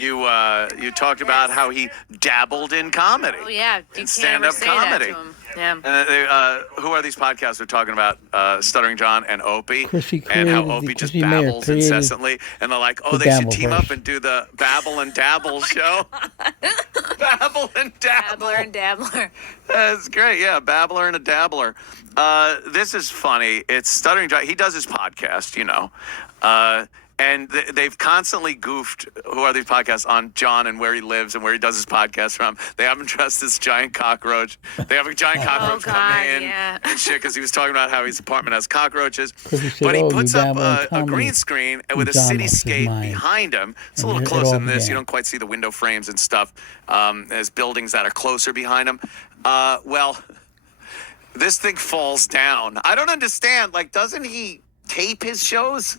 You talked about how he dabbled in comedy. Oh yeah, you stand-up comedy. That to him. Yeah. Who are these podcasts? They're talking about Stuttering John and Opie, Chrissy and how created Opie the- just Chrissy Mayer babbles created incessantly, and they're like, "Oh, the they should team Dabbleverse. up and do the Babble and Dabble show." Babble and Dabble. Babbler and Dabbler. That's great. Yeah, babbler and a dabbler. This is funny. It's Stuttering John. He does his podcast, and they've constantly goofed who are these podcasts on John and where he lives and where he does his podcast from. They haven't trusted this giant cockroach. They have a giant cockroach come in and shit because he was talking about how his apartment has cockroaches. But he puts up a green screen with a cityscape behind him. It's a little closer than this. You don't quite see the window frames and stuff. There's buildings that are closer behind him. Well, this thing falls down. I don't understand. Like, doesn't he tape his shows?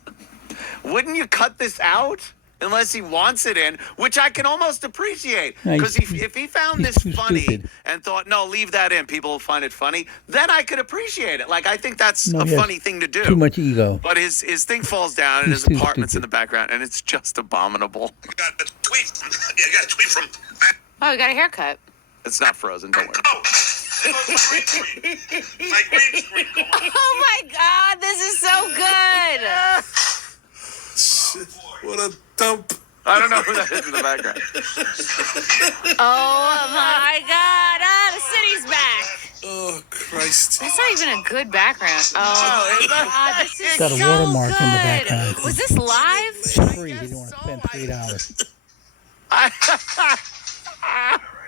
Wouldn't you cut this out unless he wants it in, which I can almost appreciate? Because if he found this funny and thought, no, leave that in, people will find it funny, then I could appreciate it. Like, I think that's a funny thing to do. Too much ego. But his thing falls down and his apartment's in the background, and it's just abominable. I got a tweet from... Oh, you got a haircut. It's not frozen, don't worry. Oh, my green screen. Oh my God, this is so good. What a dump. I don't know who that is in the background. Oh my God, the city's back. Oh, Christ. That's not even a good background. Oh, God, this is Got a so watermark good. in the background. Was this live? It's free. You don't want to spend $3.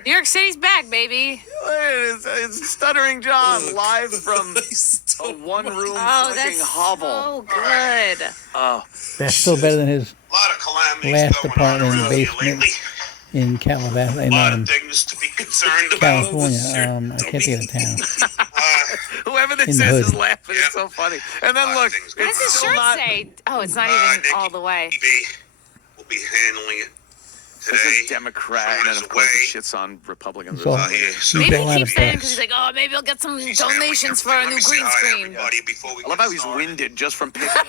New York City's back, baby. It's Stuttering John live from a one-room fucking hovel. Oh, that's so good. Oh, That's still better than his A lot of calamities last going apartment on in the around here basement lately. in California. A lot of things to be concerned about. California. I can't think of the town. whoever this In the is hood. laughing is so funny. And then look, What does it's his still shirt not. say? Oh, it's not Nikki even all the way. We'll be handling it today. This is Democrat, and then of course away. it shits on Republicans. So- Here, so Maybe People he out keeps of saying bed. because he's like, oh, maybe I'll get some He said we donations can- for a let new me say green hi to screen. everybody before we I love get how he's started. winded just from picking up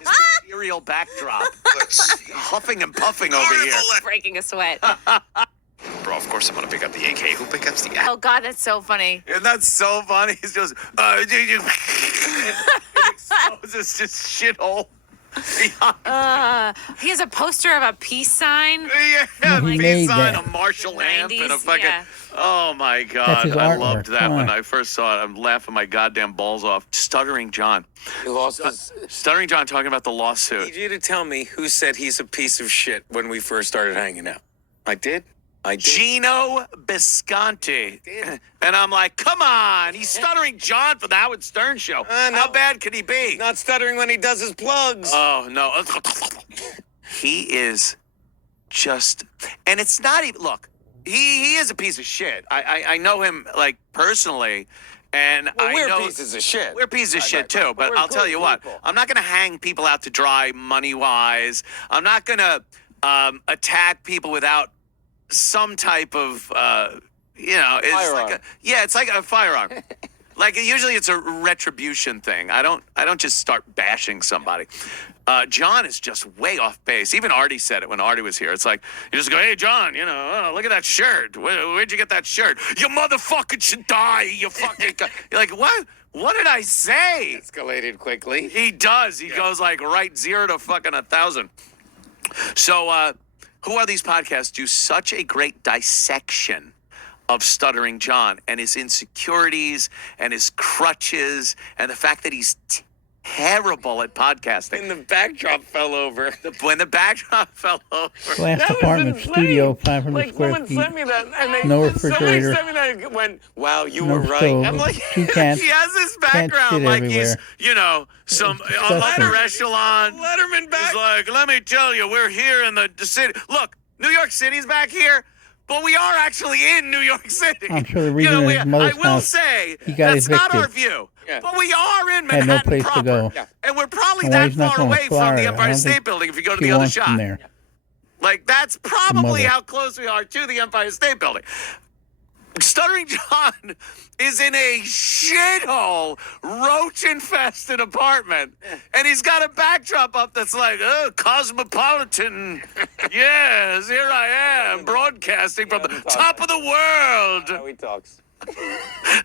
his material backdrop. Let's Huffing and puffing over here. Breaking a sweat. Bro, of course I'm gonna pick up the AK. Who picks up the Oh, God, that's so funny. And that's so funny. He's just, it exposes this shithole. He has a poster of a peace sign. Yeah, he peace made sign, that. a Marshall amp, and a 90s, fucking. yeah. Oh my That's God, his I artwork. loved that Come when on. I first saw it. I'm laughing my goddamn balls off. Stuttering John. He lost his... Stuttering John talking about the I lawsuit. need you to tell me who said he's a piece of shit when we first started hanging out. I did. Gino Bisconti. And I'm like, come on, he's Stuttering John for the Howard Stern show. No. How bad could he be? Not stuttering when he does his plugs. Oh, no. He is just, and it's not even, look, he is a piece of shit. I know him, like, personally, and Well, I we're know. pieces of shit. We're pieces of shit, too, but we're I'll tell good you what, people. I'm not going to hang people out to dry money-wise. I'm not going to attack people without some type of, it's Firearm. like it's like a firearm. Like usually it's a retribution thing. I don't just start bashing somebody. John is just way off base. Even Artie said it when Artie was here. It's like you just go, hey John, look at that shirt. Where'd you get that shirt? You motherfucker should die. You fucking. You're like, what? What did I say? Escalated quickly. He does. He goes like right 0 to fucking 1,000. So who are these podcasts? Do such a great dissection of Stuttering John and his insecurities and his crutches and the fact that he's terrible at podcasting. And the backdrop fell over. When the backdrop fell over. Glass apartment, studio, 500 square someone feet. sent me that, and they, No somebody refrigerator. sent me that and went, wow, you No were right. stove. I'm like, Two cats. He has this Cats background shit like everywhere. he's, some disgusting. upper echelon. Letterman back. He's like, let me tell you, we're here in the city. Look, New York City's back here, but we are actually in New York City. I'm sure the reason his mother's I will house, say, he got that's not evicted. our view. Yeah. But we are in Had Manhattan no place to proper. go. Yeah. And we're probably And why that he's not far going to away from Florida? the I Empire don't State think Building if you go to He the other wants shot. them there. Like, that's probably mother. how close we are to the Empire State Building. Stuttering John is in a shithole, roach-infested apartment, and he's got a backdrop up that's like, oh, cosmopolitan. Yes, here I am, broadcasting from the top of the world. How he talks.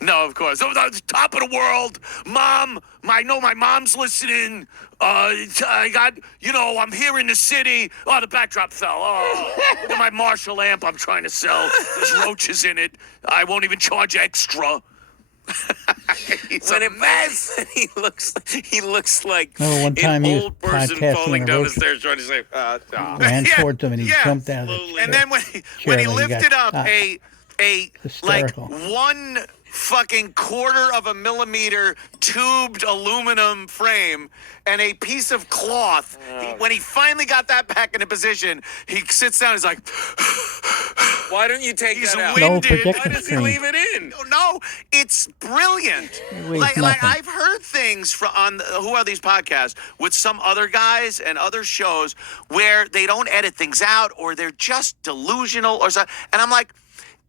No, of course. Oh, the top of the world. Mom, I know my mom's listening. I got, I'm here in the city. Oh, the backdrop fell. Oh, look at my Marshall amp I'm trying to sell. There's roaches in it. I won't even charge extra. He's a mess. He looks like Remember one time an he was old person podcasting falling and a down the roach stairs trying to say, ran Yeah, towards him and he yeah. jumped out of the Slowly. chair. And then when he Chair, he lifted got up shot. a like Hysterical. 1 fucking quarter of a millimeter tubed aluminum frame and a piece of cloth. When he finally got that back into position, he sits down. He's like, why don't you take he's that out? No winded. protection Why does he screen. leave it in? No, it's brilliant. weighs Like nothing. I've heard things on Who Are These Podcasts with some other guys and other shows where they don't edit things out or they're just delusional or something. And I'm like,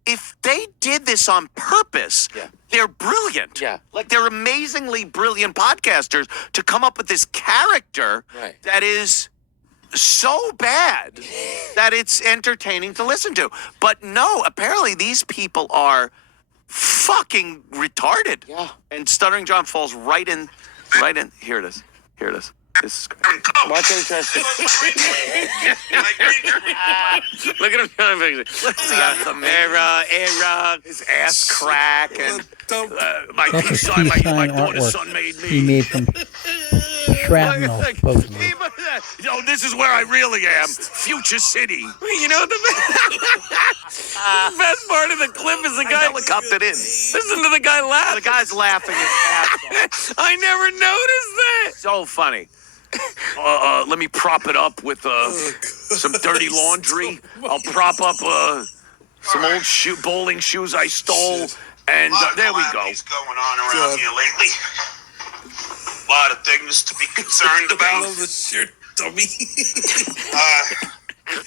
if they did this on purpose, Yeah. they're brilliant. Yeah. Like they're amazingly brilliant podcasters to come up with this character Right. that is so bad that it's entertaining to listen to. But no, apparently these people are fucking retarded. Yeah. And Stuttering John falls right in. Here it is. This is great. Watch him try to... Look at him trying to fix it. Let's see how the Error. his ass crack and Dump. my That's a peace peace sign, my sign daughter's artwork son made me. he made from shrapnel, supposedly. This is where I really am. Future City. You know what the best part of the clip is the I guy helicoptered in. Listen to the guy laugh. The guy's laughing his ass off. I never noticed that. So funny. Let me prop it up with some dirty laundry. I'll prop up some old bowling shoes I stole. And there we go. What's going on around here lately? A lot of things to be concerned I about. love the shirt, dummy.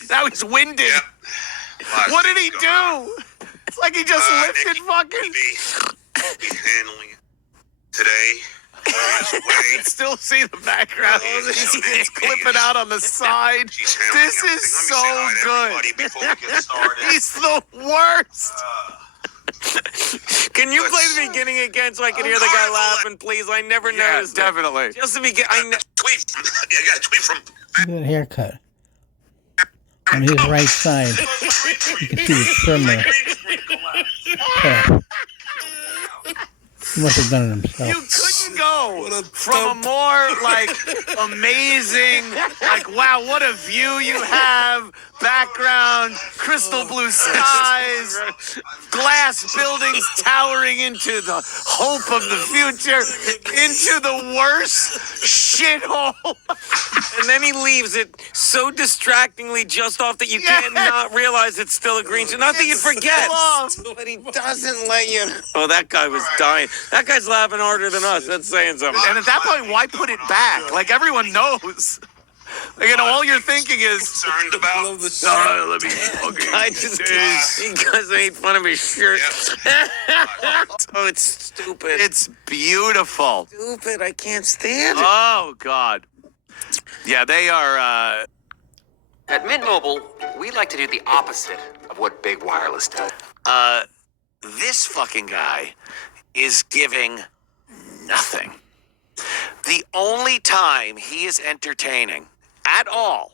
Now he's winded. Yep. Lot of What did things he going on. do? It's like he just lifted Nick, fucking. be handling it today. On his way. Still see the background. It's clipping out on the side. She's handling This is everything. Let me say hi so to good. everybody before we get started. He's the worst. Can you play the beginning again so I can hear the guy laughing, please? I never Yeah, noticed it. definitely. Just to begin, Tweet from, yeah, I got a tweet from Look at that haircut. On his right side, you can see the trimmer cut. He must have done it himself. You couldn't go What a from a dump. more like amazing, like wow, what a view you have, background, crystal blue skies, glass buildings towering into the hope of the future, into the worst shithole. and then he leaves it so distractingly just off that you can't Yes. not realize it's still a green screen. Not that you forget. Love. But he doesn't let you. Oh, that guy was dying. That guy's laughing harder than us. That's saying something. And at that point, why put it back? Like everyone knows. Like, all you're thinking is, concerned I about. love the shirt. let me fucking. I just he guys made fun of his shirt. Oh, it's stupid. It's beautiful. Stupid. I can't stand it. Oh God. Yeah, they are. At Mint Mobile, we like to do the opposite of what Big Wireless does. This fucking guy is giving nothing. The only time he is entertaining at all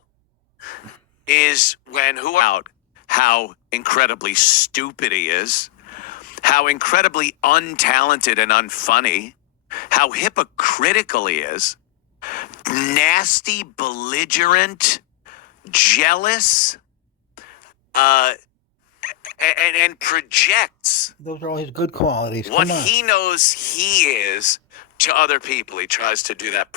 is when out how incredibly stupid he is, how incredibly untalented and unfunny, how hypocritical he is, nasty, belligerent, jealous, and projects Those are all his good qualities. what Come on. he knows he is to other people. He tries to do that